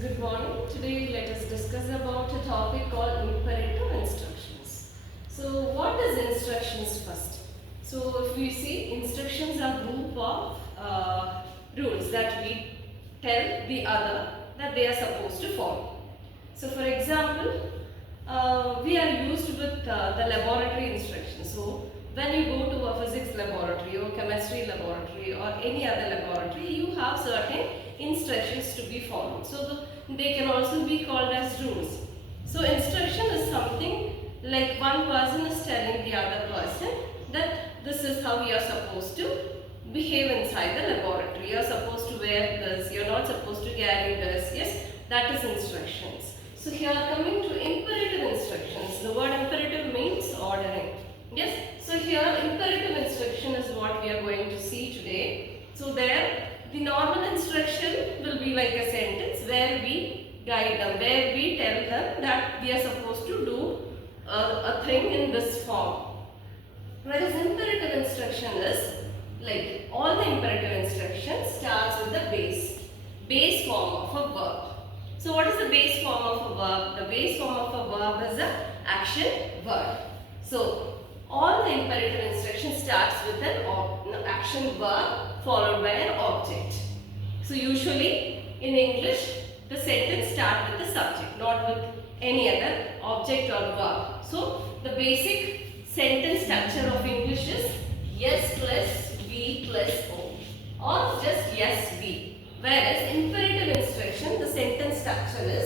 Good morning. Today let us discuss about a topic called imperative instructions. So what is instructions first? So if we see, instructions are group of rules that we tell the other that they are supposed to follow. So for example, we are used with the laboratory instructions. So when you go to a physics laboratory or chemistry laboratory or any other laboratory, you have certain instructions to be followed. So they can also be called as rules. So instruction is something like one person is telling the other person that this is how you are supposed to behave inside the laboratory. You are supposed to wear this, you are not supposed to carry this. Yes, that is instructions. So here coming to imperative instructions. The word imperative means ordering. Yes, so here imperative instruction is what we are going to see today. So there the normal instruction will be like a sentence where we guide them, where we tell them that we are supposed to do a thing in this form. Whereas imperative instruction is like all the imperative instructions starts with the base form of a verb. So what is the base form of a verb? The base form of a verb is an action verb. So all the imperative instruction starts with an action verb followed by an object. So usually in English the sentence starts with the subject, not with any other object or verb. So the basic sentence structure of English is yes plus be plus o, or just yes be. Whereas imperative instruction, the sentence structure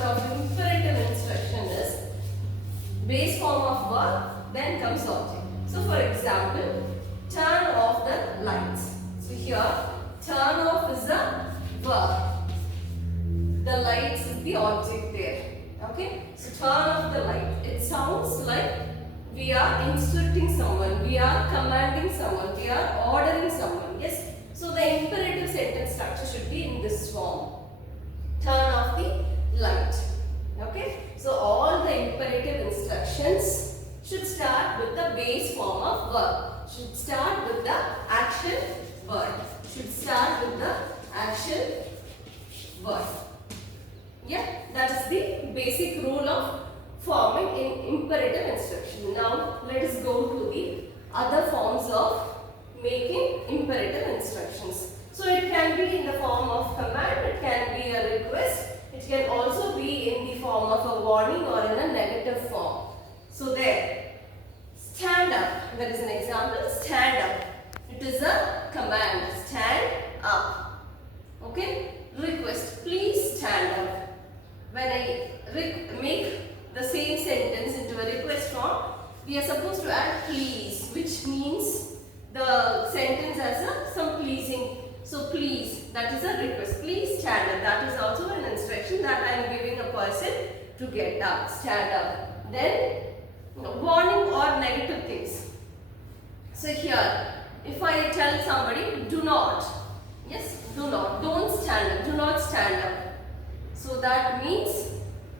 of imperative instruction is base form of verb, then comes object. So for example, turn off the lights. So here turn off is a verb, the lights is the object there. Okay, so turn off the light. It sounds like we are instructing someone, we are commanding someone, we are ordering someone. Yes, so the imperative sentence structure should be in this form. Turn off the light. Okay, so all the imperative instructions should start with the base form of verb, should start with the action verb, should start with the action verb. Yeah, that is the basic rule of forming in imperative instruction. Now let us go to the other forms of making imperative instructions. So it can be in the form of command, it can be a request, it can also be in the form of a warning or in a negative form. So there, stand up, that is an example, stand up. It is a command, stand up. Okay, request, please stand up. When I make the same sentence into a request form, we are supposed to add please, which means the sentence has some pleasing. So please, that is a request. Please stand up. That is also an instruction that I am giving a person to get up, stand up. Then warning or negative things. So here, if I tell somebody do not, yes, do not, don't stand up, do not stand up. So that means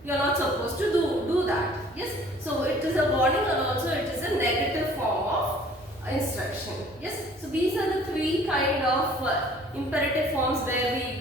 you are not supposed to do that. Yes, so it is a warning and also it is a negative form of instruction. Yes, so these are the three kind of imperative forms where we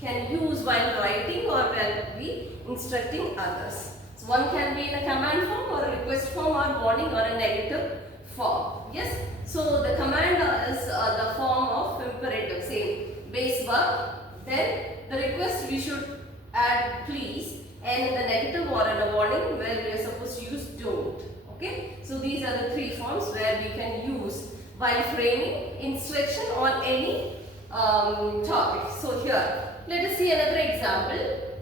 can use while writing or while we instructing others. So one can be in a command form or a request form or warning or a negative form. Yes, so the command is the form of imperative, same base verb. Then the request we should add please, and in the negative or in a warning where we are supposed to use don't. Okay, so these are the three forms where we can use while framing instruction on any topic. So here, let us see another example.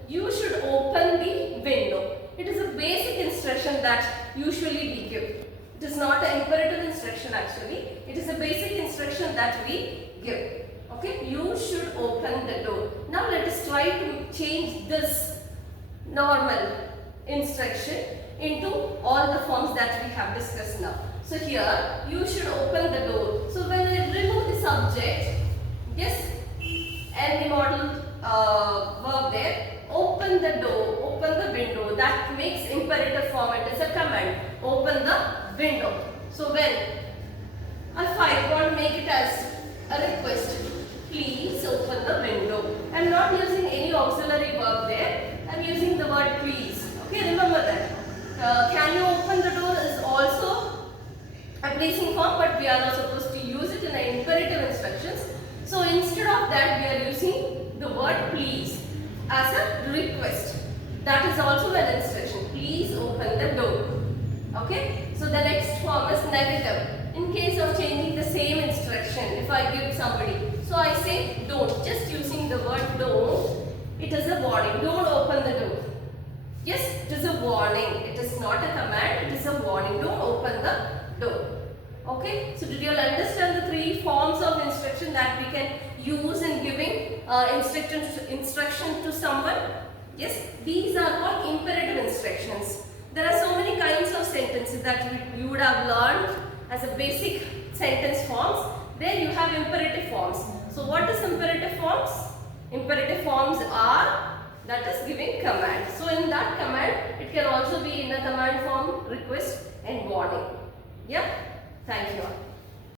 You should open the window. It is a basic instruction that usually we give. It is not an imperative instruction actually. It is a basic instruction that we give. Okay, you should open the door. Now let us try to change this normal instruction into all the forms that we have discussed now. So here, you should open the door. So when I remove the subject, yes, and the modal verb there, open the door, open the window, that makes imperative form, it is a command, open the window. So when, if I want to make it as a request, please open the window, and not using any auxiliary verb there. I am using the word please. Okay, remember that. Can you open the door is also a pleasing form, but we are not supposed to use it in an imperative instructions. So instead of that, we are using the word please as a request. That is also an instruction. Please open the door. Okay. So the next form is negative. In case of changing the same instruction, if I give somebody, so I say don't. Just using the word don't, it is a warning. Don't open the door. Yes, it is a warning. It is not a command. It is a warning. Don't open the door. Okay. So did you all understand the three forms of instruction that we can use in giving instruction to someone? Yes, these are called imperative instructions. There are so many kinds of sentences that you would have learned as a basic sentence forms. There you have imperative forms. So what is imperative forms? Imperative forms are, that is giving command. So in that command, it can also be in a command form, request and warning. Yeah, thank you all.